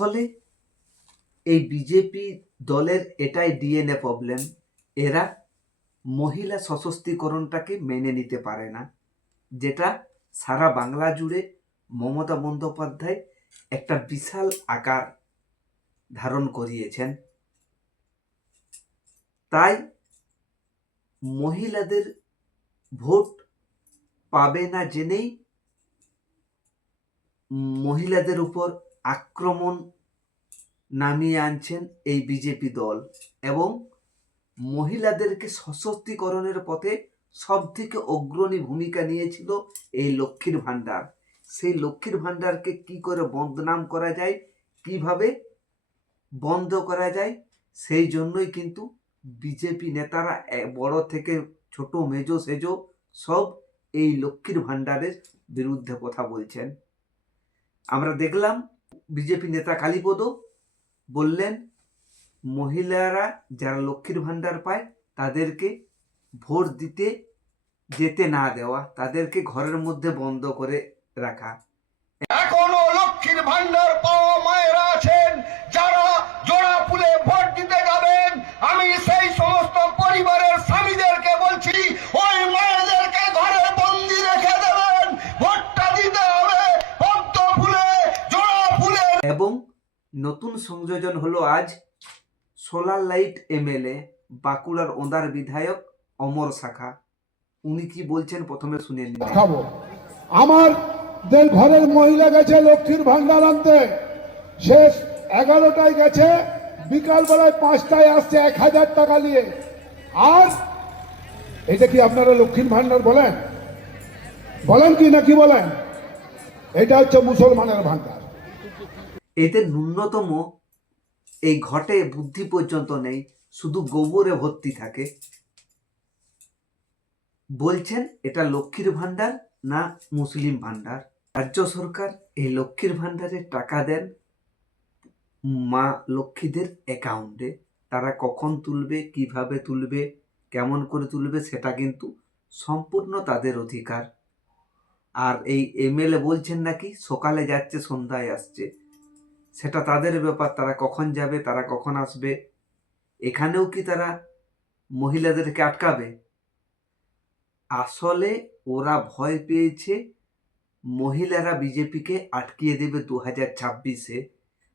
আসলে এই বিজেপি দলের এটাই ডিএনএ প্রবলেম, এরা মহিলা সশক্তিকরণটাকে মেনে নিতে পারে না, যেটা সারা বাংলা জুড়ে মমতা বন্দ্যোপাধ্যায় একটা বিশাল আকার ধারণ করিয়েছেন। তাই মহিলাদের ভোট পাবে না জেনেই মহিলাদের উপর আক্রমণ নামিয়ে আনছেন এই বিজেপি দল, এবং মহিলাদেরকে সশক্তিকরণের পথে সব থেকে অগ্রণী ভূমিকা নিয়েছিল এই লক্ষ্মীর ভাণ্ডার। সেই লক্ষ্মীর ভাণ্ডারকে কি করে বদনাম করা যায়, কিভাবে বন্ধ করা যায়, সেই জন্যই কিন্তু বিজেপি নেতারা বড় থেকে ছোট মেজো সেজো সব এই লক্ষ্মীর ভাণ্ডারের বিরুদ্ধে কথা বলছেন। আমরা দেখলাম বিজেপি নেতা কালীপদ বললেন মহিলারা যারা লক্ষ্মীর ভাণ্ডার পায় তাদেরকে ভোট দিতে যেতে না দেওয়া, তাদেরকে ঘরের মধ্যে বন্ধ করে রাখা। এখনো লক্ষ্মীর ভাণ্ডার পাওয়া মায়েরা আছেন যারা জোড়া ফুলে ভোট দিতে যাবেন। আমি সেই সমস্ত পরিবারের স্বামীদেরকে বলছি, ওই মায়েদেরকে ঘরে বন্দি রেখে দেবেন, ভোটটা দিতে হবে পদ্ম ফুলে, জোড়া ফুলে। এবং নতুন সংযোজন হলো আজ সোলার লাইট এমএলএ বাঁকুড়ার ওঁদার বিধায়ক অমর শাখা। উনি কি বলছেন প্রথমে শুনে নিন। আমাদের ঘরের মহিলা গেছে লক্ষ্মীর ভান্ডার আনতে, শেষ 11টায় গেছে, বিকাল বেলায় 5টায় আসছে 1000 টাকা নিয়ে। আর এটা কি আপনারা লক্ষ্মীর ভান্ডার বলেন? বলেন কি নাকি বলেন? এটা হচ্ছে মুসলমানের ভান্ডার। এতে ন্যূনতম এই ঘটে বুদ্ধি পর্যন্ত নেই, শুধু গোবরে ভর্তি থাকে। বলছেন এটা লক্ষ্মীর ভাণ্ডার না মুসলিম ভাণ্ডার। রাজ্য সরকার এই লক্ষ্মীর ভাণ্ডারে টাকা দেন মা লক্ষ্মীদের অ্যাকাউন্টে। তারা কখন তুলবে, কিভাবে তুলবে, কেমন করে তুলবে, সেটা কিন্তু সম্পূর্ণ তাদের অধিকার। আর এই এমএলএ বলছেন নাকি সকালে যাচ্ছে সন্ধ্যায় আসছে, সেটা তাদের ব্যাপার, তারা কখন যাবে, তারা কখন আসবে। এখানেও কি তারা মহিলাদেরকে আটকাবে? আসলে ওরা ভয় পেয়েছে মহিলারা বিজেপিকে আটকিয়ে দেবে 2026-এ,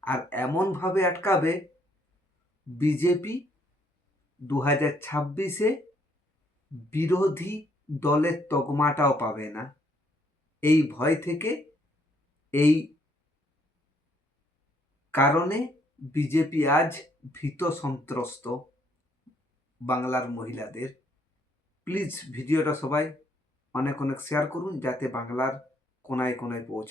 আর এমনভাবে আটকাবে বিজেপি 2026-এ বিরোধী দলের তকমাটাও পাবে না। এই ভয় থেকে, এই কারণে বিজেপি আজ ভীত সন্ত্রস্ত বাংলার মহিলাদের। প্লিজ ভিডিওটা সবাই অনেক অনেক শেয়ার করুন, যাতে বাংলার কোনায় কোনায় পৌঁছে।